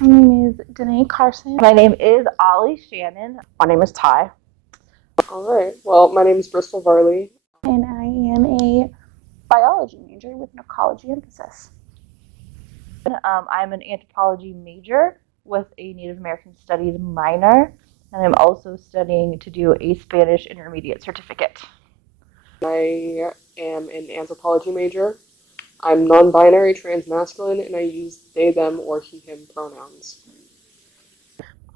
My name is Danae Carson. My name is Ollie Shannon. My name is Ty. All right. Well, my name is Bristol Varley. And I am a biology major with an ecology emphasis. I'm an anthropology major with a Native American Studies minor, and I'm also studying to do a Spanish intermediate certificate. I am an anthropology major. I'm non-binary, transmasculine, and I use they, them, or he, him pronouns.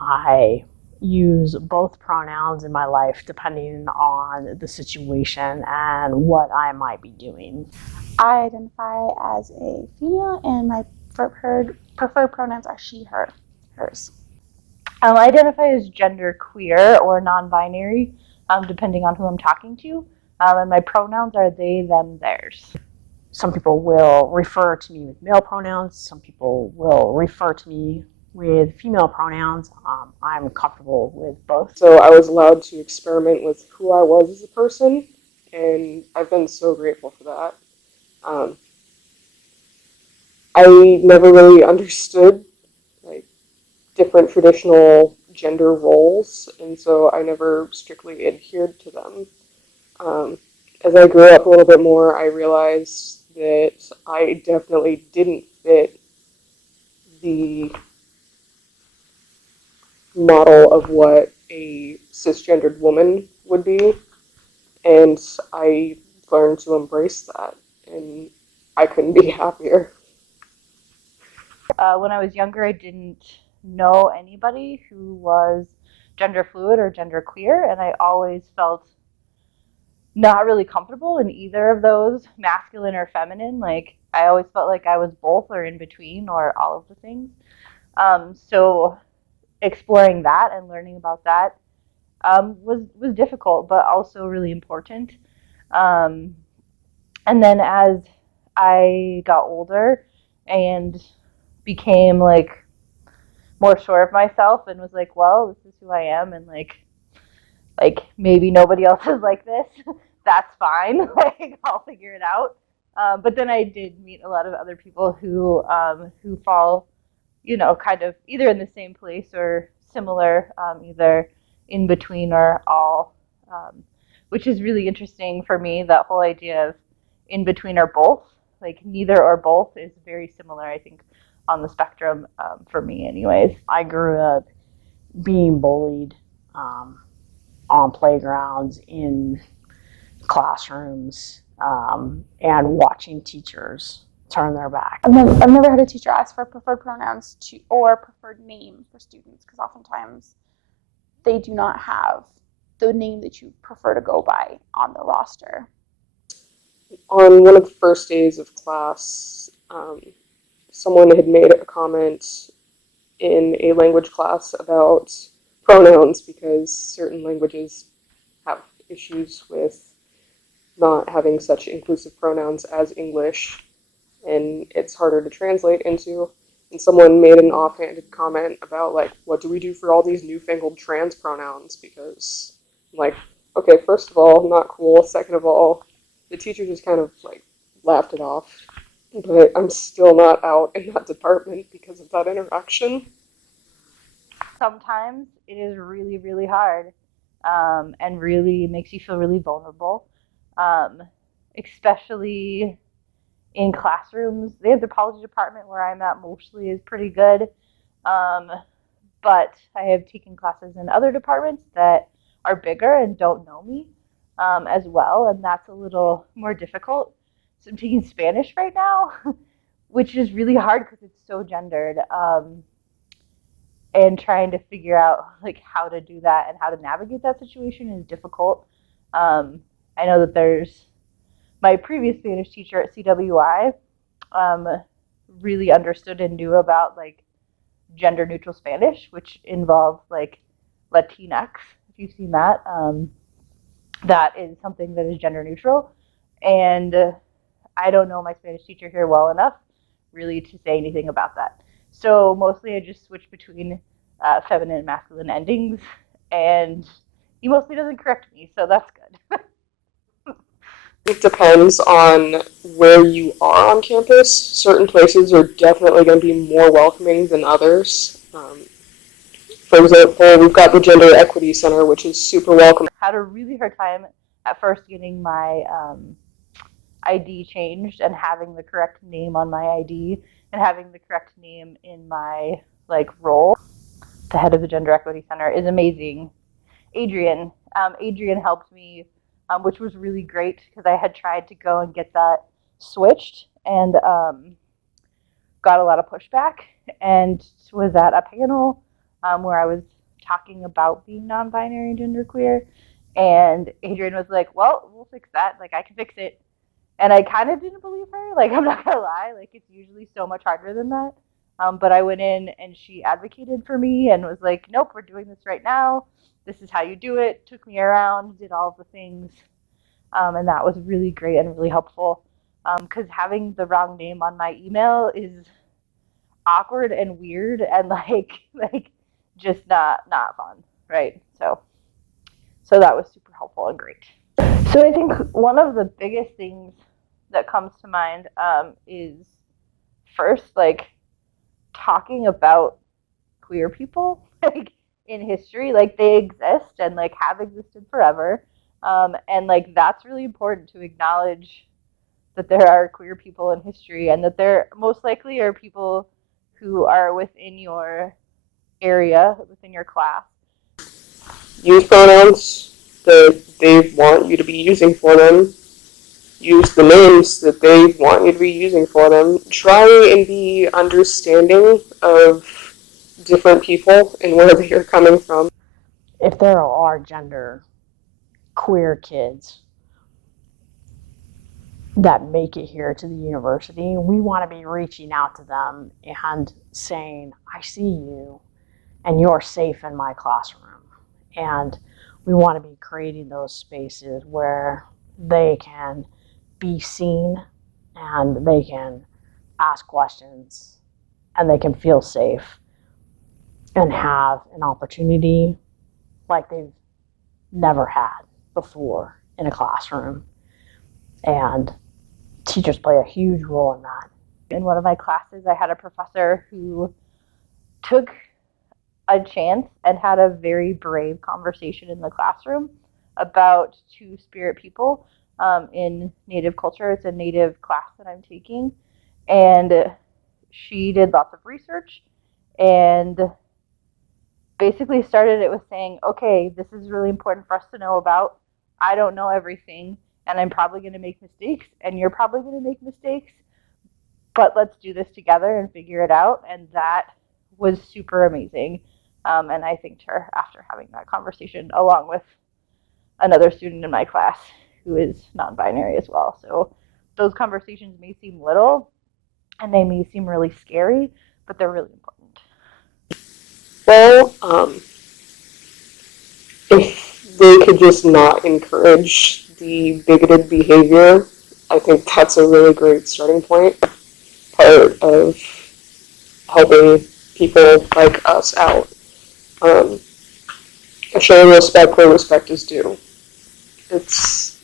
I use both pronouns in my life depending on the situation and what I might be doing. I identify as a female, and my preferred pronouns are she, her, hers. I identify as gender queer or non-binary, depending on who I'm talking to, and my pronouns are they, them, theirs. Some people will refer to me with male pronouns. Some people will refer to me with female pronouns. I'm comfortable with both. So I was allowed to experiment with who I was as a person, and I've been so grateful for that. Um, I never really understood like different traditional gender roles, and so I never strictly adhered to them. Um, as I grew up a little bit more, I realized that I definitely didn't fit the model of what a cisgendered woman would be, and I learned to embrace that, and I couldn't be happier. When I was younger, I didn't know anybody who was gender fluid or gender queer, and I always felt not really comfortable in either of those, masculine or feminine. Like I always felt like I was both or in between or all of the things. So exploring that and learning about that was difficult, but also really important. Um, and then as I got older and became like more sure of myself and was like, well, this is who I am, and like maybe nobody else is like this. That's fine. Like I'll figure it out. But then I did meet a lot of other people who fall, kind of either in the same place or similar, either in between or all, which is really interesting for me. That whole idea of in between or both, like neither or both, is very similar. I think on the spectrum, for me, anyways. I grew up being bullied on playgrounds, in classrooms, and watching teachers turn their back. I've never had a teacher ask for preferred pronouns or preferred name for students, because oftentimes they do not have the name that you prefer to go by on the roster. On one of the first days of class, someone had made a comment in a language class about pronouns because certain languages have issues with not having such inclusive pronouns as English, and it's harder to translate into. And someone made an offhanded comment about, like, what do we do for all these newfangled trans pronouns? Because, like, okay, first of all, not cool. Second of all, the teacher just kind of, like, laughed it off. But I'm still not out in that department because of that interaction. Sometimes it is really, really hard, and really makes you feel really vulnerable, um, especially in classrooms. The anthropology department where I'm at mostly is pretty good, um, but I have taken classes in other departments that are bigger and don't know me, as well, and that's a little more difficult. So I'm taking Spanish right now, which is really hard because it's so gendered. And trying to figure out like how to do that and how to navigate that situation is difficult. I know that there's my previous Spanish teacher at CWI, um, really understood and knew about like gender neutral Spanish, which involves like Latinx. If you've seen that, that is something that is gender neutral. And I don't know my Spanish teacher here well enough really to say anything about that. So mostly I just switch between feminine and masculine endings, and he mostly doesn't correct me, so that's good. It depends on where you are on campus. Certain places are definitely going to be more welcoming than others. For example, we've got the Gender Equity Center, which is super welcoming. Had a really hard time at first getting my ID changed and having the correct name on my ID and having the correct name in my role. The head of the Gender Equity Center is amazing. Adrian helped me, which was really great because I had tried to go and get that switched and got a lot of pushback, and was at a panel where I was talking about being non-binary and genderqueer, and Adrian was like, well, we'll fix that, like I can fix it. And I kind of didn't believe her, like I'm not gonna lie, like it's usually so much harder than that. But I went in and she advocated for me and was like, nope, we're doing this right now, this is how you do it, took me around, did all of the things, and that was really great and really helpful, because having the wrong name on my email is awkward and weird and like just not fun, right? So that was super helpful and great. So I think one of the biggest things that comes to mind is first, like, talking about queer people like in history, like they exist and like have existed forever, and like that's really important to acknowledge that there are queer people in history and that there most likely are people who are within your area, within your class. Use pronouns that they want you to be using for them. Use the names that they want you to be using for them. Try and be understanding of different people and where they are coming from. If there are gender queer kids that make it here to the university, we want to be reaching out to them and saying, I see you and you're safe in my classroom. And we want to be creating those spaces where they can be seen and they can ask questions and they can feel safe and have an opportunity like they've never had before in a classroom. And teachers play a huge role in that. In one of my classes, I had a professor who took a chance and had a very brave conversation in the classroom about two-spirit people in Native culture. It's a Native class that I'm taking, and she did lots of research and basically started it with saying, okay, this is really important for us to know about. I don't know everything, and I'm probably going to make mistakes, and you're probably going to make mistakes, but let's do this together and figure it out. And that was super amazing. And I thanked her after having that conversation, along with another student in my class who is non-binary as well. So those conversations may seem little and they may seem really scary, but they're really important. Well, if they could just not encourage the bigoted behavior, I think that's a really great starting point. Part of helping people like us out. Showing respect where respect is due. It's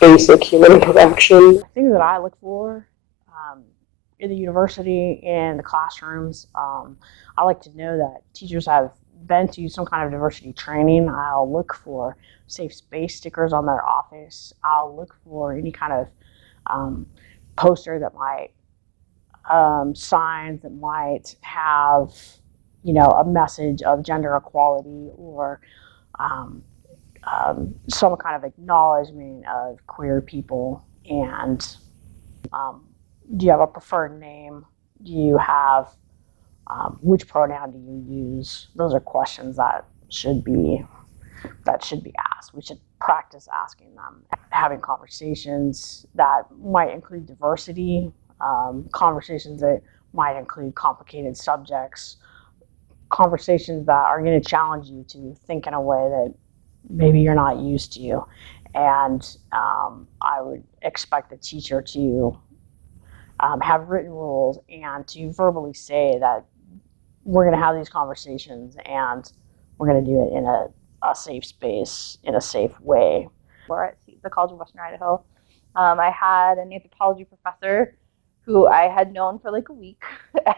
basic human interaction. Things that I look for in the university, in the classrooms, I like to know that teachers have been to some kind of diversity training. I'll look for safe space stickers on their office. I'll look for any kind of poster that might, signs that might have, a message of gender equality or some kind of acknowledgement of queer people. And do you have a preferred name? Do you have, which pronoun do you use? Those are questions that should be asked. We should practice asking them. Having conversations that might include diversity, conversations that might include complicated subjects, conversations that are going to challenge you to think in a way that maybe you're not used to. And I would expect the teacher to have written rules and to verbally say that we're going to have these conversations and we're going to do it in a safe space, in a safe way. We're at St. the College of Western Idaho. I had an anthropology professor who I had known for like a week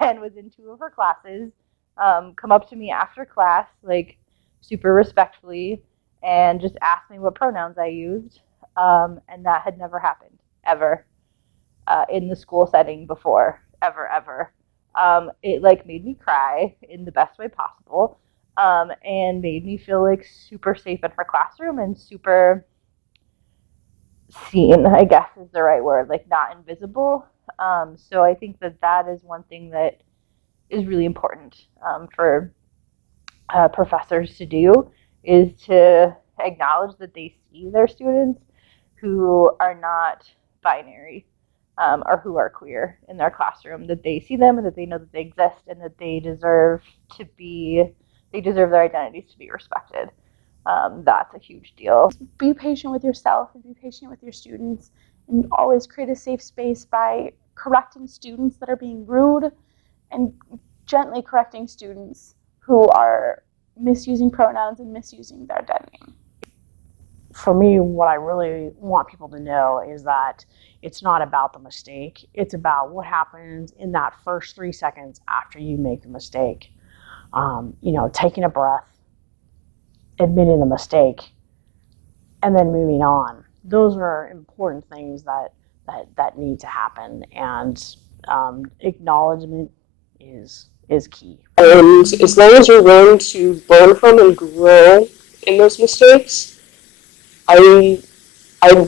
and was in 2 of her classes, come up to me after class, like super respectfully, and just ask me what pronouns I used. And that had never happened, ever, in the school setting before, ever. It like made me cry in the best way possible, and made me feel like super safe in her classroom and super seen, I guess is the right word, like not invisible. So I think that that is one thing that is really important, for professors to do, is to acknowledge that they see their students who are not binary, or who are queer in their classroom, that they see them and that they know that they exist and that they deserve their identities to be respected. That's a huge deal. Be patient with yourself and be patient with your students, and always create a safe space by correcting students that are being rude and gently correcting students who are misusing pronouns and misusing their dead name. For me, what I really want people to know is that it's not about the mistake. It's about what happens in that first 3 seconds after you make the mistake. Taking a breath, admitting the mistake, and then moving on. Those are important things that need to happen, and acknowledgement is key. And as long as you're willing to learn from and grow in those mistakes, I'd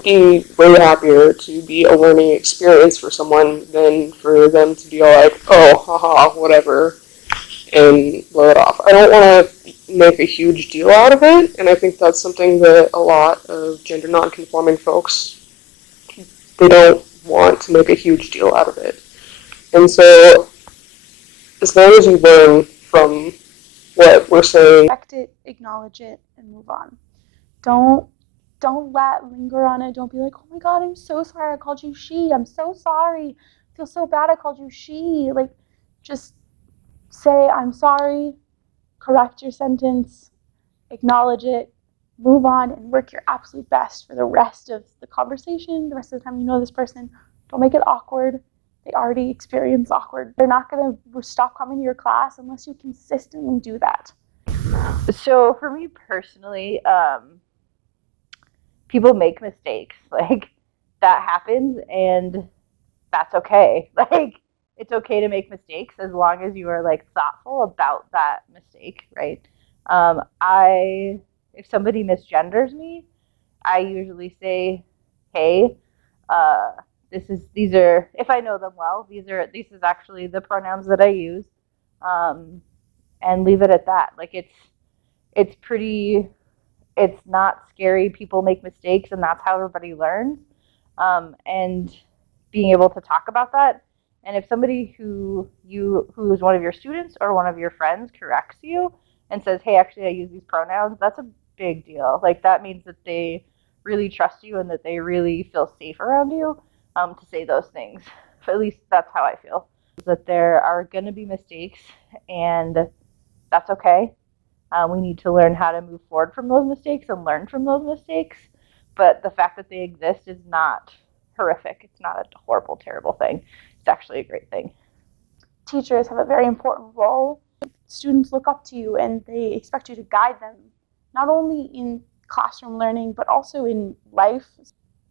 be way happier to be a learning experience for someone than for them to be all like, oh, haha, whatever, and blow it off. I don't want to make a huge deal out of it, and I think that's something that a lot of gender nonconforming folks, they don't want to make a huge deal out of it. And so, as long as you learn from what we're saying, Respect it, acknowledge it, and move on. Don't let linger on it. Don't be like, oh my God, I'm so sorry I called you she. I'm so sorry. I feel so bad I called you she. Like, just say, I'm sorry, correct your sentence, acknowledge it, move on, and work your absolute best for the rest of the conversation, the rest of the time you know this person. Don't make it awkward. They already experience awkward. They're not going to stop coming to your class unless you consistently do that. So for me personally, people make mistakes. Like, that happens, and that's okay. Like, it's okay to make mistakes as long as you are like thoughtful about that mistake, right? If somebody misgenders me, I usually say, hey, these are, if I know them well, this is actually the pronouns that I use, and leave it at that. Like, it's not scary. People make mistakes, and that's how everybody learns. And being able to talk about that. And if somebody who is one of your students or one of your friends corrects you and says, hey, actually I use these pronouns, that's a big deal. Like, that means that they really trust you and that they really feel safe around you, to say those things. At least that's how I feel. That there are going to be mistakes, and that's okay. We need to learn how to move forward from those mistakes and learn from those mistakes. But the fact that they exist is not horrific. It's not a horrible, terrible thing. It's actually a great thing. Teachers have a very important role. Students look up to you and they expect you to guide them, not only in classroom learning, but also in life.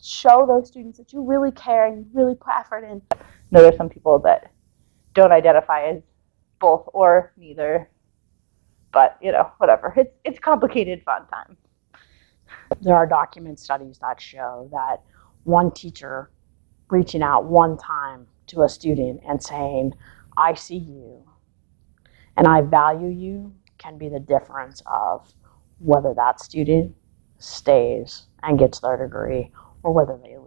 Show those students that you really care and really put effort in. No, there's some people that don't identify as both or neither, but whatever. It's complicated fun time. There are document studies that show that one teacher reaching out one time to a student and saying, I see you and I value you, can be the difference of whether that student stays and gets their degree or whether they leave.